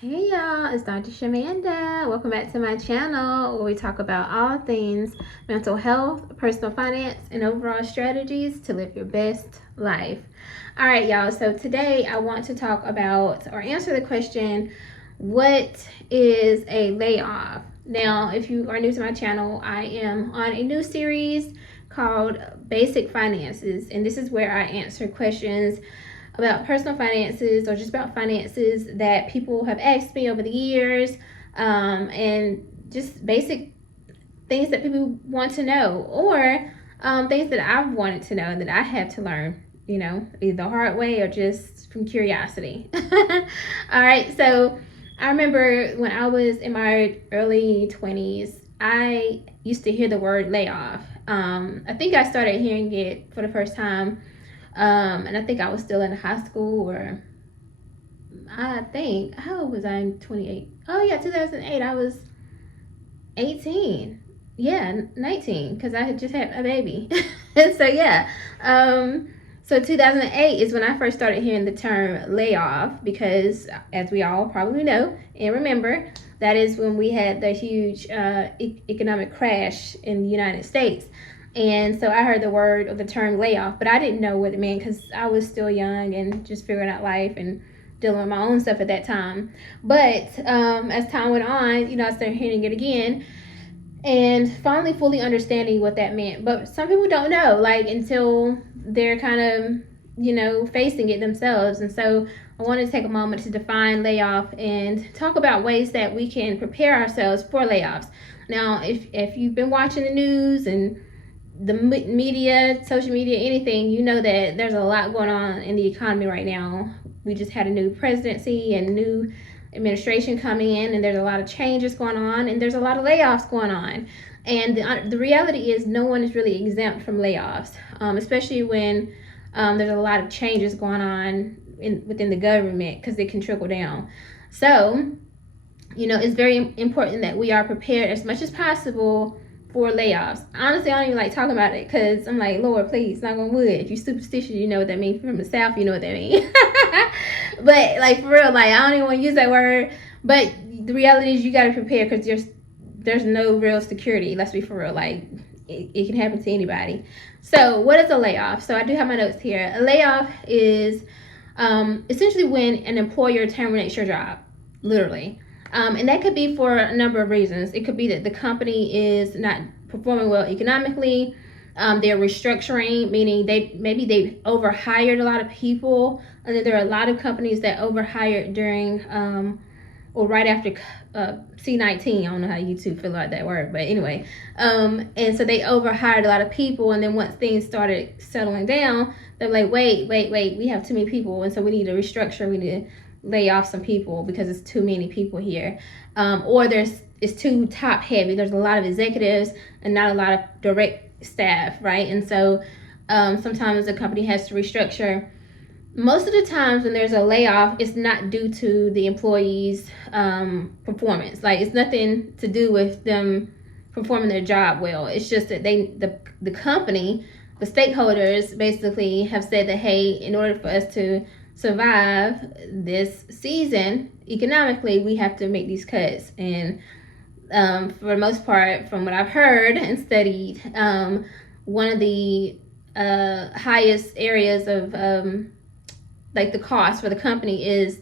Hey y'all, it's Dr. Shamanda. Welcome back to my channel where we talk about all things mental health, personal finance, and overall strategies to live your best life. All right, y'all. So today I want to talk about or answer the question, what is a layoff? Now, if you are new to my channel, I am on a new series called Basic Finances, and this is where I answer questions about personal finances or just about finances that people have asked me over the years, and just basic things that people want to know, or things that I've wanted to know that I had to learn, either the hard way or just from curiosity. All right, so I remember when I was in my early 20s, I used to hear the word layoff. I think I started hearing it for the first time, and I think I was still in high school, or I think, how old was I in 28? Oh, yeah, 2008. I was 18. Yeah, 19, because I had just had a baby. And so, yeah. So 2008 is when I first started hearing the term layoff, because as we all probably know and remember, that is when we had the huge economic crash in the United States. And so I heard the word or the term layoff, but I didn't know what it meant because I was still young and just figuring out life and dealing with my own stuff at that time. But as time went on, I started hearing it again and finally fully understanding what that meant. But some people don't know, like, until they're kind of, facing it themselves. And so I wanted to take a moment to define layoff and talk about ways that we can prepare ourselves for layoffs. Now, if you've been watching the news and the media, social media, anything, you know that there's a lot going on in the economy right now. We just had a new presidency and new administration coming in, and there's a lot of changes going on, and there's a lot of layoffs going on. And the reality is no one is really exempt from layoffs, especially when there's a lot of changes going on within the government, because they can trickle down. So, it's very important that we are prepared as much as possible for layoffs. Honestly, I don't even like talking about it because I'm like, Lord, please, knock on wood. If you're superstitious, you know what that means. From the South, you know what that means. But like, for real, like, I don't even want to use that word. But the reality is you got to prepare, because there's no real security. Let's be for real. Like, it can happen to anybody. So what is a layoff? So I do have my notes here. A layoff is essentially when an employer terminates your job, literally. And that could be for a number of reasons. It could be that the company is not performing well economically. They're restructuring, meaning they overhired a lot of people. And then there are a lot of companies that overhired during or right after C-19. I don't know how YouTube feel about that word, but anyway. And so they overhired a lot of people, and then once things started settling down, they're like, wait, we have too many people, and so we need to restructure. We need to lay off some people because it's too many people here, or it's too top heavy. There's a lot of executives and not a lot of direct staff, right? And so sometimes the company has to restructure. Most of the times when there's a layoff, it's not due to the employees' performance. Like, it's nothing to do with them performing their job well. It's just that the company, the stakeholders basically have said that, hey, in order for us to survive this season economically, we have to make these cuts. And for the most part, from what I've heard and studied, one of the highest areas of like the cost for the company is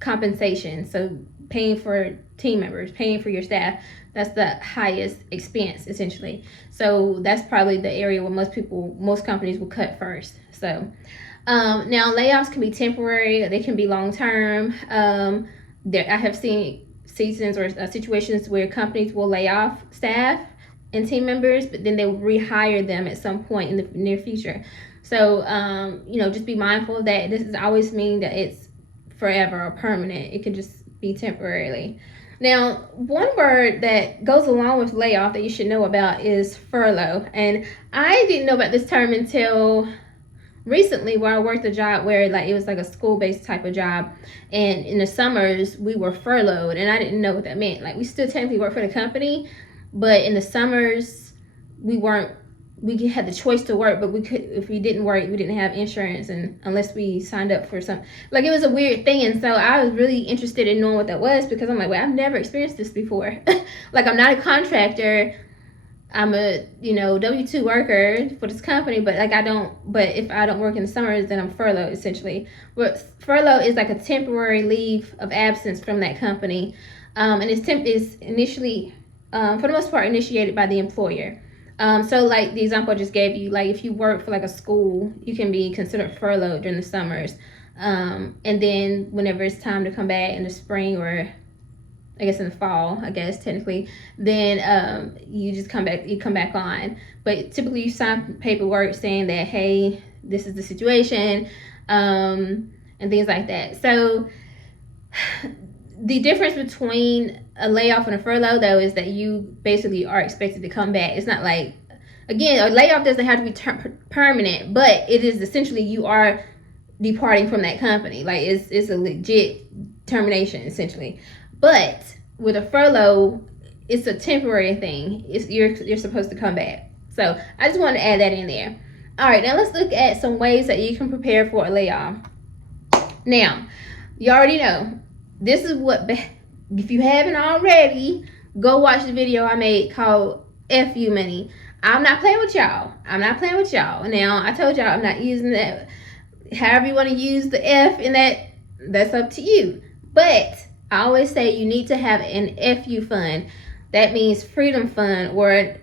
compensation. So paying for team members, paying for your staff, that's the highest expense essentially. So that's probably the area where most companies will cut first. So now layoffs can be temporary, they can be long term. I have seen seasons or situations where companies will lay off staff and team members, but then they'll rehire them at some point in the near future. So, just be mindful of that. This does always mean that it's forever or permanent. It can just be temporarily. Now, one word that goes along with layoff that you should know about is furlough. And I didn't know about this term until recently, where I worked a job where it was like a school-based type of job. And in the summers, we were furloughed, and I didn't know what that meant. Like, we still technically work for the company, but in the summers, we weren't we had the choice to work, but we could, if we didn't work, we didn't have insurance, and unless we signed up for some, like, it was a weird thing. And so I was really interested in knowing what that was, because I'm like, well, I've never experienced this before. Like, I'm not a contractor, I'm a, W-2 worker for this company, but if I don't work in the summers, then I'm furloughed, essentially. But furlough is like a temporary leave of absence from that company, and it's initially, for the most part, initiated by the employer. So like the example I just gave you, like if you work for like a school, you can be considered furloughed during the summers. And then whenever it's time to come back in the spring, or I guess in the fall, I guess technically, then you just come back on. But typically you sign paperwork saying that, hey, this is the situation, and things like that. So the difference between a layoff and a furlough, though, is that you basically are expected to come back. It's not like, again, a layoff doesn't have to be permanent, but it is essentially you are departing from that company. Like, it's a legit termination, essentially. But with a furlough, it's a temporary thing. You're supposed to come back. So I just want to add that in there. All right, now let's look at some ways that you can prepare for a layoff. Now, you already know, this is what, if you haven't already, go watch the video I made called F You Money. I'm not playing with y'all. Now, I told y'all I'm not using that. However you want to use the F in that, that's up to you. But I always say you need to have an FU fund. That means freedom fund, or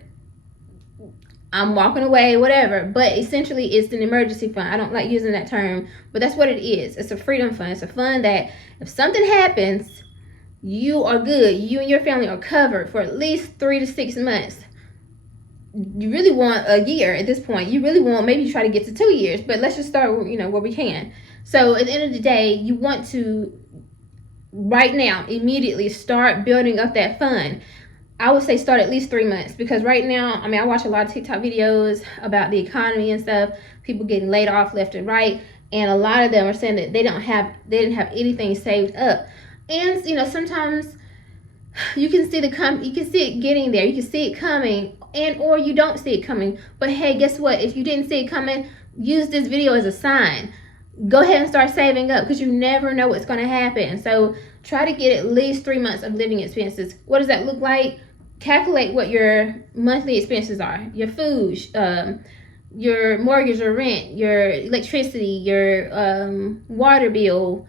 I'm walking away, whatever. But essentially, it's an emergency fund. I don't like using that term, but that's what it is. It's a freedom fund. It's a fund that if something happens, you are good. You and your family are covered for at least 3 to 6 months. You really want a year at this point. You really want, maybe try to get to 2 years, but let's just start, where we can. So at the end of the day, you want to, right now, immediately start building up that fund. I would say start at least 3 months, because right now, I watch a lot of TikTok videos about the economy and stuff, people getting laid off left and right, and a lot of them are saying that they didn't have anything saved up. And sometimes you can see it getting there, you can see it coming, or you don't see it coming. But hey, guess what? If you didn't see it coming, use this video as a sign. Go ahead and start saving up, because you never know what's going to happen. So try to get at least 3 months of living expenses. What does that look like? Calculate what your monthly expenses are. Your food, your mortgage or rent, your electricity, your water bill,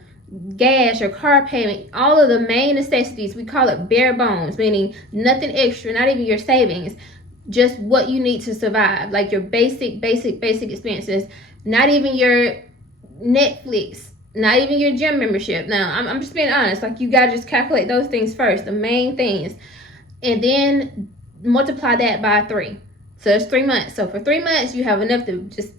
gas, your car payment, all of the main necessities. We call it bare bones, meaning nothing extra, not even your savings, just what you need to survive, like your basic expenses. Not even your Netflix, not even your gym membership. Now, I'm just being honest. Like, you gotta just calculate those things first, the main things, and then multiply that by 3. So it's 3 months. So for 3 months, you have enough to just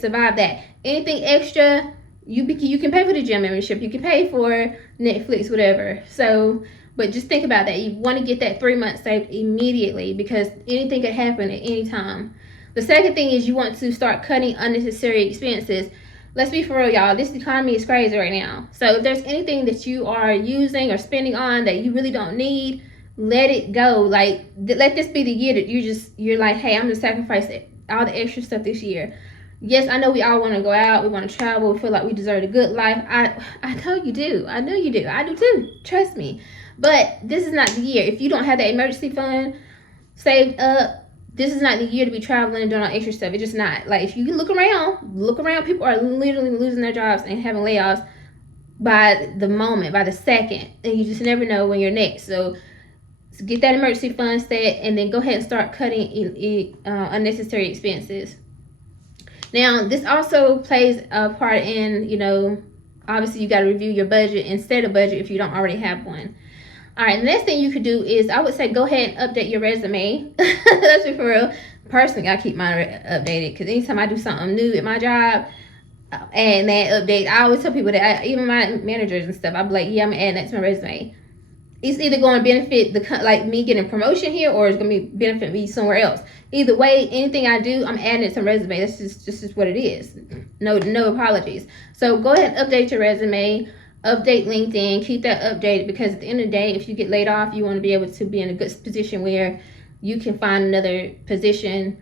survive that. Anything extra, you can pay for the gym membership, you can pay for Netflix, whatever. So, but just think about that. You want to get that 3 months saved immediately, because anything could happen at any time. The second thing is you want to start cutting unnecessary expenses. Let's be for real, y'all. This economy is crazy right now. So if there's anything that you are using or spending on that you really don't need, let it go. Like, let this be the year that you're like, hey, I'm going to sacrifice all the extra stuff this year. Yes, I know we all want to go out. We want to travel. We feel like we deserve a good life. I know you do. I know you do. I do too. Trust me. But this is not the year. If you don't have that emergency fund saved up, this is not the year to be traveling and doing all extra stuff. It's just not. Like, if you look around, people are literally losing their jobs and having layoffs by the moment, by the second. And you just never know when you're next. So get that emergency fund set, and then go ahead and start cutting unnecessary expenses. Now, this also plays a part in, obviously you got to review your budget and set a budget if you don't already have one. All right, the next thing you could do is, I would say, go ahead and update your resume. Let's be for real. Personally, I keep mine updated, because anytime I do something new at my job, and that update, I always tell people that, even my managers and stuff, I'll be like, yeah, I'm adding that to my resume. It's either going to benefit like me getting promotion here, or it's going to benefit me somewhere else. Either way, anything I do, I'm adding it to my resume. That's just what it is. No apologies. So go ahead and update your resume. Update LinkedIn, keep that updated, because at the end of the day, if you get laid off, you want to be able to be in a good position where you can find another position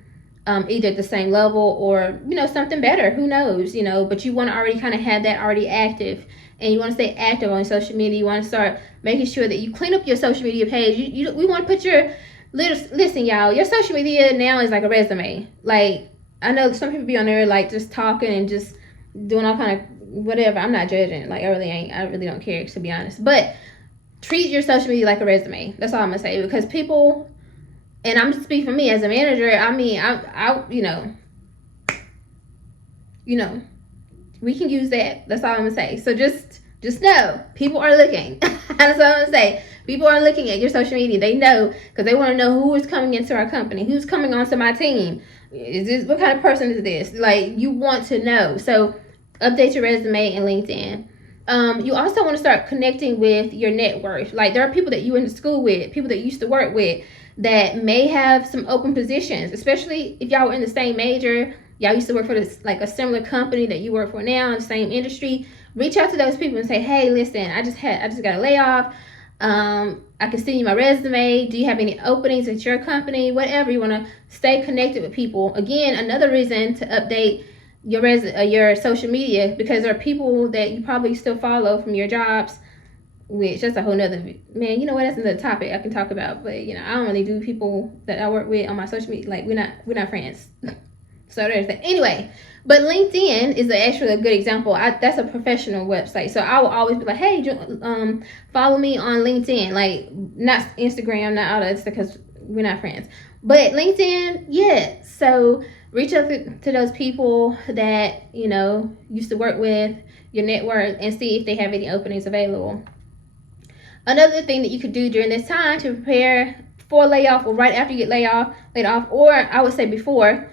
either at the same level or, something better, who knows, but you want to already kind of have that already active, and you want to stay active on social media. You want to start making sure that you clean up your social media page. We want to put listen, y'all, your social media now is like a resume. Like, I know some people be on there like just talking and just doing all kind of whatever. I'm not judging. Like, I really don't care, to be honest. But treat your social media like a resume. That's all I'm gonna say, because people, and I'm just speaking for me as a manager. I mean, I we can use that. That's all I'm gonna say. So just know, people are looking. That's all I'm gonna say. People are looking at your social media. They know, because they want to know who is coming into our company, who's coming onto my team. Is this, what kind of person is this? Like, you want to know. So update your resume and LinkedIn. You also want to start connecting with your network. Like, there are people that you went to school with, people that you used to work with, that may have some open positions, especially if y'all were in the same major. Y'all used to work for this, like a similar company that you work for now in the same industry. Reach out to those people and say, hey, listen, I just got a layoff. I can send you my resume. Do you have any openings at your company? Whatever. You want to stay connected with people. Again, another reason to update your social media, because there are people that you probably still follow from your jobs, which that's a whole nother, man, you know what, that's another topic I can talk about. But I don't really do people that I work with on my social media. Like, we're not friends. So there's that. Anyway, but LinkedIn is actually a good example. That's a professional website. So I will always be like, hey, follow me on LinkedIn. Like, not Instagram, not all that, because we're not friends. But LinkedIn, yeah. So reach out to those people that, used to work with, your network, and see if they have any openings available. Another thing that you could do during this time to prepare for layoff, or right after you get laid off, or I would say before,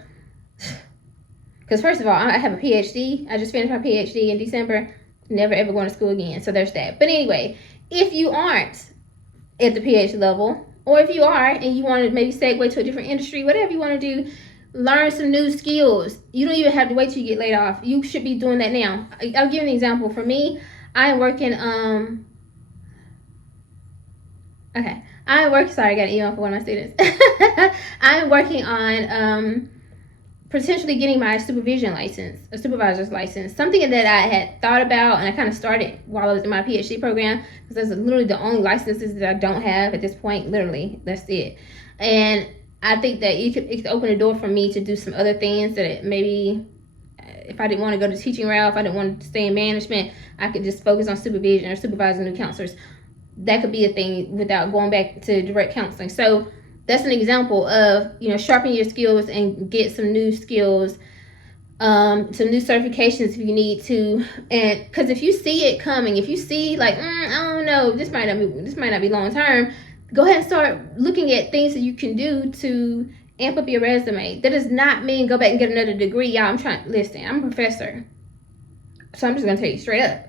because first of all, I have a PhD. I just finished my PhD in December. Never ever going to school again. So there's that. But anyway, if you aren't at the PhD level, or if you are and you want to maybe segue to a different industry, whatever you want to do, learn some new skills. You don't even have to wait till you get laid off. You should be doing that now. I'll give you an example. For me, I am working, sorry, I got an email for one of my students. I'm working on potentially getting my supervision license, a supervisor's license, something that I had thought about, and I kind of started while I was in my PhD program, because that's literally the only licenses that I don't have at this point. Literally, that's it. And I think that it could open a door for me to do some other things that maybe, if I didn't want to go to teaching route, if I didn't want to stay in management, I could just focus on supervision or supervising new counselors. That could be a thing without going back to direct counseling. So that's an example of, sharpen your skills and get some new skills, some new certifications if you need to. And because if you see it coming, if you see like, I don't know, this might not be long term, go ahead and start looking at things that you can do to amp up your resume. That does not mean go back and get another degree, y'all. I'm a professor, so I'm just gonna tell you straight up.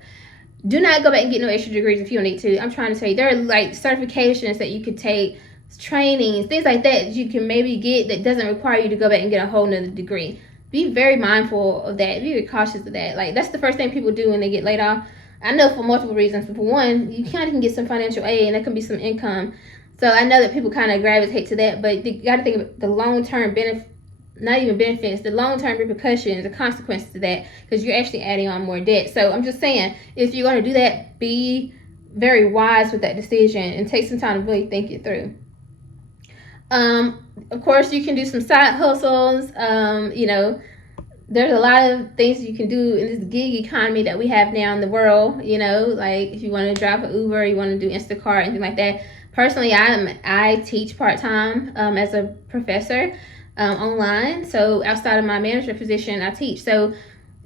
Do not go back and get no extra degrees if you don't need to. I'm trying to tell you, there are like certifications that you could take, trainings, things like that you can maybe get that doesn't require you to go back and get a whole nother degree. Be very mindful of that. Be very cautious of that. Like, that's the first thing people do when they get laid off. I know for multiple reasons. For one, you kind of can get some financial aid, and that can be some income. So I know that people kind of gravitate to that, but you got to think about the long-term benefit, not even benefits, the long-term repercussions, the consequences of that, because you're actually adding on more debt. So I'm just saying, if you're going to do that, be very wise with that decision and take some time to really think it through. Of course, you can do some side hustles. There's a lot of things you can do in this gig economy that we have now in the world. Like if you want to drive an Uber, you want to do Instacart, anything like that. Personally, I teach part-time as a professor online. So outside of my manager position, I teach. So,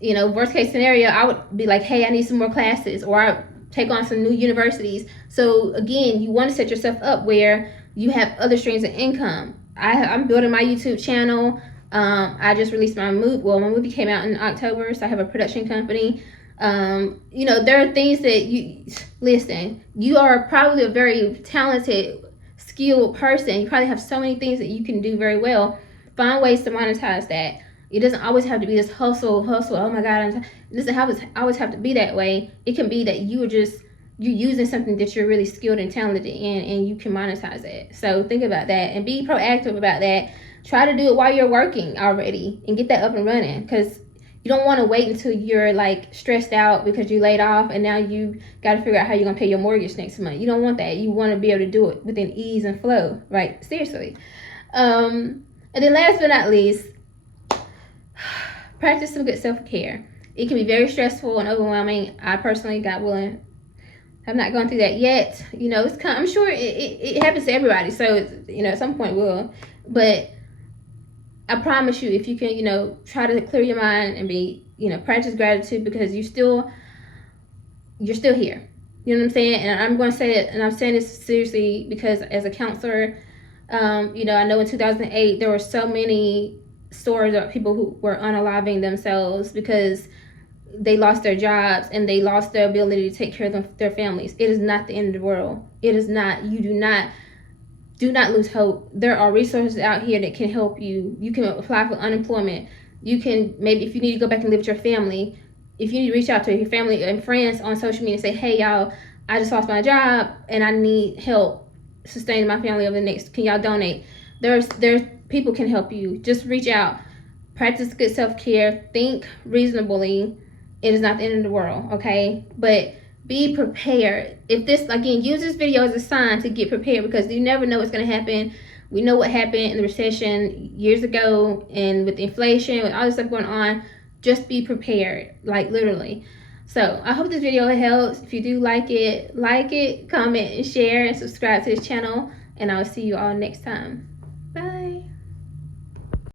worst case scenario, I would be like, hey, I need some more classes, or I take on some new universities. So again, you want to set yourself up where you have other streams of income. I'm building my YouTube channel. I just released my movie. Well, my movie came out in October, so I have a production company. There are things that you are probably a very talented, skilled person. You probably have so many things that you can do very well. Find ways to monetize that. It doesn't always have to be this hustle. Oh my God, it doesn't always have to be that way. It can be that you're using something that you're really skilled and talented in, and you can monetize it. So think about that and be proactive about that. try to do it while you're working already and get that up and running, because you don't want to wait until you're like stressed out because you laid off and now you got to figure out how you're going to pay your mortgage next month. You don't want that. You want to be able to do it within ease and flow, right? Seriously. And then last but not least, practice some good self-care. It can be very stressful and overwhelming. I personally, God willing, have not gone through that yet. You know, it's I'm sure it happens to everybody. So, it's, you know, at some point it will. But I promise you, if you can, you know, try to clear your mind and be, you know, practice gratitude, because you're still here. You know what I'm saying? And I'm going to say it, and I'm saying this seriously because as a counselor, you know, I know in 2008 there were so many stories of people who were unaliving themselves because they lost their jobs and they lost their ability to take care of their families. It is not the end of the world. It is not. You do not lose hope. There are resources out here that can help you. You can apply for unemployment. You can, maybe if you need to go back and live with your family, if you need to reach out to your family and friends on social media and say, hey, y'all, I just lost my job and I need help sustaining my family over the next, can y'all donate? There's people can help you. Just reach out. Practice good self-care. Think reasonably. It is not the end of the world, okay? But be prepared. If this, again, use this video as a sign to get prepared, because you never know what's going to happen. We know what happened in the recession years ago, and with inflation, with all this stuff going on. Just be prepared, like literally. So I hope this video helps. If you do like it, comment and share and subscribe to this channel, and I'll see you all next time.